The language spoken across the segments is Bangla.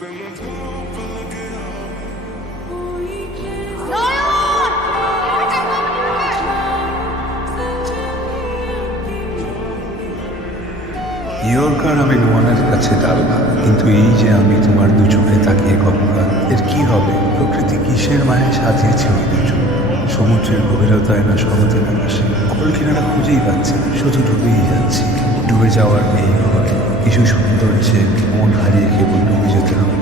ইয়র্কার আমি নোয়ানের কাছে দাঁড়াবো, কিন্তু এই যে আমি তোমার দু চোখে তাকিয়ে কখনো এর কি হবে? প্রকৃতি কিসের মায়ায় সাজিয়েছে ওই দুজন? সমুদ্রের গভীরতায় না শরতের আকাশে কল কিনারা খুঁজেই পাচ্ছে না, শুধু ডুবেই যাচ্ছি। ডুবে যাওয়ার নেই ঘরে কিছু সৌন্দর্যে মন হারিয়ে কেবল ডুবে যেতে হবে।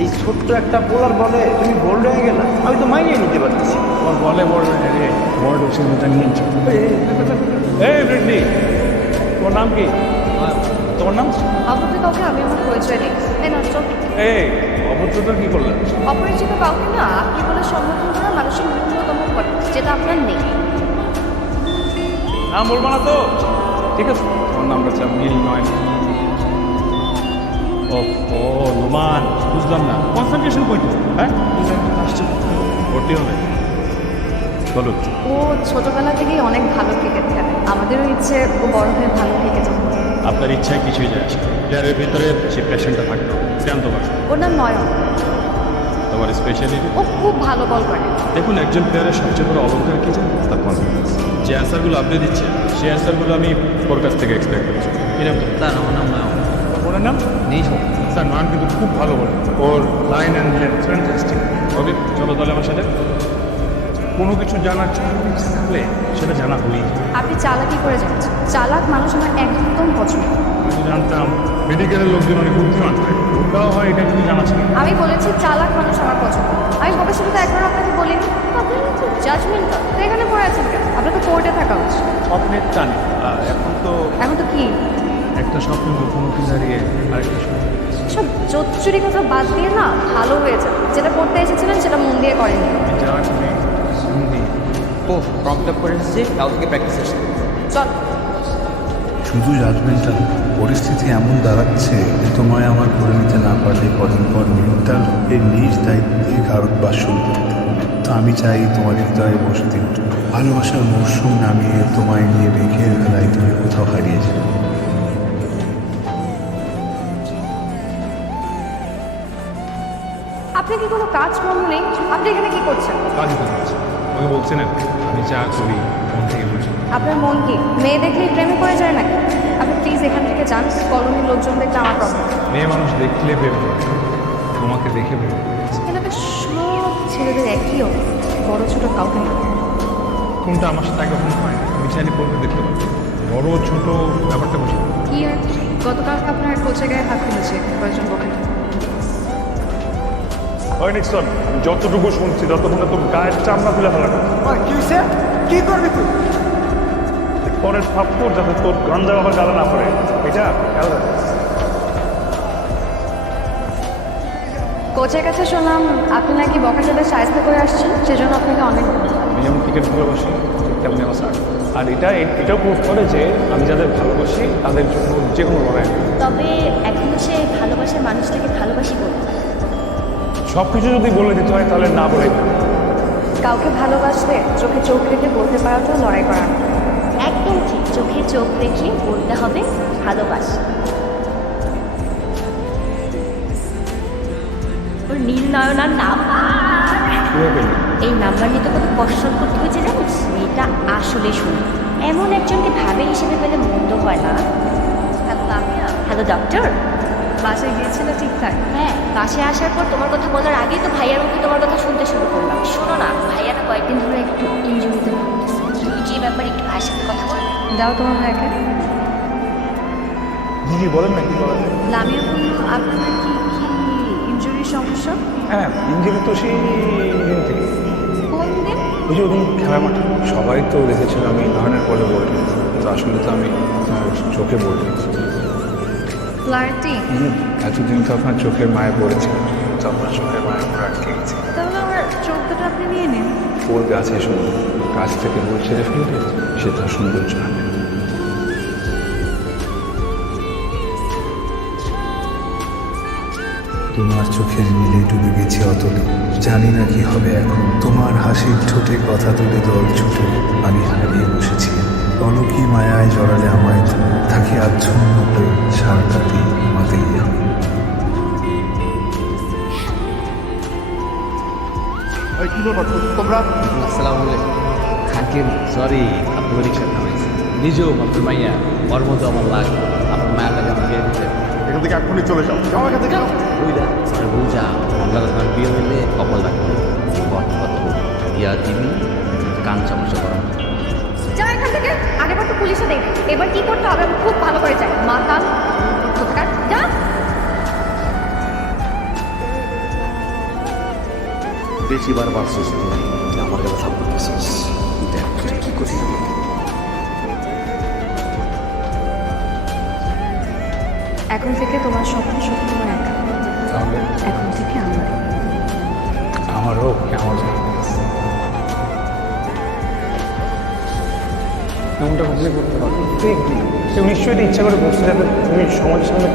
এই ছোট্ট একটা বোলার বলে তুমি বোল্ড হয়ে গেলা, আমি তো মাইনে নিতে পারতেছি। ওর বলে বলবে না রে, বড় ওষুধটা নিয়েছে। এই ব্রিটনি, তোর নাম কি? তোমার নাম? অপরিচিত কাউকে আমি আমার পরিচয় দিই। এই না চল। এই অভদ্রতা কি করলেন? অপরিচিত কাউকে না আপনি বলে সম্বোধন করা মানুষের ন্যূনতম পদ, যেটা আপনার নেই। নাম বলবো না তো? ঠিক আছে, তোমার নামটা হচ্ছে নীল নয়। ও নোমান, বুঝলাম না কনসেন্ট্রেশন কই তো? হ্যাঁ আসছে ভর্তি হবে বলো। ও ছোটবেলা থেকেই অনেক ভালো ক্রিকেট খেলে, আমাদেরও ইচ্ছে ও বড় হয়ে ভালো ক্রিকেট। আপনার ইচ্ছায় কিছুই যায় আসে, প্লেয়ারের ভিতরে সে প্যাশনটা থাকতো। জানতো পারছো ওর নাম নয়ন। তোমার স্পেশালিটি? ও খুব ভালো বল করে। দেখুন, একজন প্লেয়ারের সবচেয়ে বড় অলঙ্কার কি জানেন? তার কনফিডেন্স। যে অ্যান্সারগুলো আপনি দিচ্ছেন সেই অ্যান্সারগুলো আমি ওর কাছ থেকে এক্সপেক্ট করছি। এরকম স্যার আমার নাম নয়ন। ওনার নাম নিঝুম। স্যার নয়ন কিন্তু খুব ভালো বলে, ওর লাইন অ্যান্ড লেন্থ ফ্যান্টাস্টিক। ওকে চলো তাহলে আমার সাথে। কোনো কিছু জানার ইচ্ছে থাকলে সেটা জানা হলেই। আপনি চালাকি করে যাচ্ছেন, চালাক মানুষ আমার একদম পছন্দ। আমি জানতাম মেডিকেলের লোকজন অনেক বুদ্ধিমান হয়, ওটাও হয়, এটা তুমি জানা ছিল। আমি বলেছি চালাক মানুষ আমার পছন্দ। আমি ভবিষ্যতে তো একবার আপনাকে বলিনি, আপনি খুব জাজমেন্ট তো এখানে পড়ে আছেন কেন? আপনার তো কোর্টে থাকা উচিত। স্বপ্নের টানে এখন তো কি একটা স্বপ্নের মুখোমুখি দাঁড়িয়ে আরেকটা স্বপ্ন। সব চোরচুরি কথা বাদ দিয়ে না ভালো হয়ে যাবে। যেটা পড়তে এসেছিলেন সেটা মন দিয়ে করেনি। যা তুমি হিন্দি ও প্রবলেম করে এসেছি, কাল থেকে প্র্যাকটিস এসেছি। চল। শুধু জাজমেন্টাল পরিস্থিতি এমন দাঁড়াচ্ছে যে তোমায় আমার করে নিতে না পারলে কদিন পর মেন্টাল এর নিজ দায়িত্বে ভারতবাস শুরু করতে হবে। তো আমি চাই তোমার হৃদয়ে বসতি উঠবে, ভালোবাসার মরশুম নামিয়ে তোমায় নিয়ে মেঘের বেলায় তুমি কোথাও হারিয়ে যাবে। আপনার কি কোনো কাজ কর্ম নেই? আপনি এখানে কি করছেন? কাজই করছি। ওকে বলছিলেন আমি যা করি মন থেকে বুঝি। আপনার মন কি মেয়ে দেখলেই প্রেমে পড়ে যায় নাকি? আপনি প্লিজ এখান থেকে যান, কলোনির লোকজন দেখলে আমার প্রবলেম। মেয়ে মানুষ দেখলে প্রেম করে, তোমাকে দেখে প্রেম করে। এলাকার সব ছেলেদের একই অবস্থা, বড় ছোট কাউকে না। কোনটা আমার সাথে একরকম হয় না, আমি চাইলে করতে দেখতে পারি। বড় ছোট ব্যাপারটা বুঝি। কি আর গতকাল আপনার কোচের গায়ে হাত তুলেছে কয়েকজন বকে। ওই নিক্সন, যতটুকু শুনছি ততক্ষণে তোর গায়ের চামড়া তুলে ফেলা কথা। কি হয়েছে? কি করবি তুই? পরের থাপ্পড় যাতে তোর গান্দা বাবার গালা না পড়ে, এটা খেয়াল রাখ। কোচের কাছে শুনলাম আপনি নাকি বকার সাথে সাহায্য করে আসছেন, সেজন্য আপনাকে অনেক আমি যেমন ক্রিকেট ভালোবাসি ঠিক তেমনি আমার স্যার। আর এটাও প্রুভ করে যে আমি যাদের ভালোবাসি তাদের জন্য যে কোনো লড়াই। তবে এখনো সে ভালোবাসার মানুষটাকে ভালোবাসি বলতে পারে। সব কিছু যদি বলে দিতে হয় তাহলে না বলে। কাউকে ভালোবাসলে চোখে চোখ রেখে বলতে পারাটা লড়াই করা না। একদম ঠিক, চোখে চোখ রেখে বলতে হবে ভালোবাসি। ওর নীল নয়নার নাম, এই নাম্বার নিতে কত পছন্দ করতে হয়েছে জানিস? মেয়েটা আসলে শুনি এমন একজনকে ভাবে হিসেবে পেলে মন্দ হয় না। হ্যালো ডক্টর, বাসায় গিয়েছিল ঠিকঠাক? হ্যাঁ, বাসে আসার পর তোমার কথা বলার আগেই তো ভাইয়ার মুখে তোমার কথা শুনতে শুরু করলাম। শোনো না, ভাইয়ারা কয়েকদিন ধরে একটু ইনজুরিতে ভুগতেছে। তুমি যে ব্যাপারে একটু ভাইয়ের সাথে কথা বলবে? দাও তোমার ভাইকে। দিদি বলেন না কি বলেন? লামিয়া বলল আপনার নাকি কি ইনজুরির সমস্যা? হ্যাঁ, ইঞ্জিনি তো সেই দিন থেকে। কোন দিন? ওই যে ওদিন খেলার মাঠে সবাই তো দেখেছিল আমি ধরনের বলে বলতে, কিন্তু আসলে তো আমি চোখে বলতে। ফ্লার্টি? এতদিন তো আপনার চোখের মায়ে পড়েছিল, তো আপনার চোখের মায়ের উপর আটকে গেছে। তাহলে আমার চোখ দুটো আপনি নিয়ে নিন। ফুল গাছে সুন্দর, গাছ থেকে ফুল ছেড়ে ফেলবে সে তার সৌন্দর্য আনে। তোমার চোখের নীলে ডুবে গেছি অতলে, জানি না কি হবে এখন। তোমার হাসির ঠোঁটে কথা তুলে দল ছুটে আমি হারিয়ে বসেছি। অলকি মায়ায় জড়ালে আমায় থাকি আচ্ছন্ন হয়ে সারাটা দিন আমাতেই আমি। এই কি ব্যাপার তোমরা? আসসালামু আলাইকুম আঙ্কেল সরি আপনার রিক্সা থামাইছি নিজেও আপনার মাইয়া ওর মতো আমার লাগবে আপনার মায়াটাকে আমার বিয়ে দিতে এখান থেকে এখনই চলে যাও যাও এখান থেকে যাও। বুঝলা পরে বুঝা আমরা তোমার বিয়ে হইলে কপাল রাখবে কত কত ইয়া দিবি কান চামচা করা যা এখান থেকে আগেবার তো পুলিশে দেখবে এবার কি করতে হবে আমি খুব ভালো করে চাই মাতাল কোথাকার যা বেশিবার বাড়ছিস তুই আমার কাছে সাপ করতেছিস দেখ তুই কি করছিস এখন থেকে তোমার স্বপ্ন শুধু তোমার একা তাহলে এখন থেকে আমার আমারও কেমন এমনটা বুঝলে করতে পারো কেউ নিশ্চয়ই এটা ইচ্ছা করে করছে যাতে তুমি সমাজের সামনে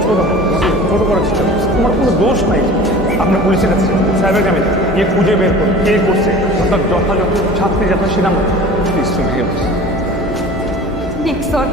ছোট করার চেষ্টা করছো তোমার কোনো দোষ নাই আপনার পুলিশের কাছে সাইবার ক্রাইমে গিয়ে খুঁজে বের করো কে করছে তার যথাযথ শাস্তি যাতে সেটা প্লিজ তুমি নেক্সট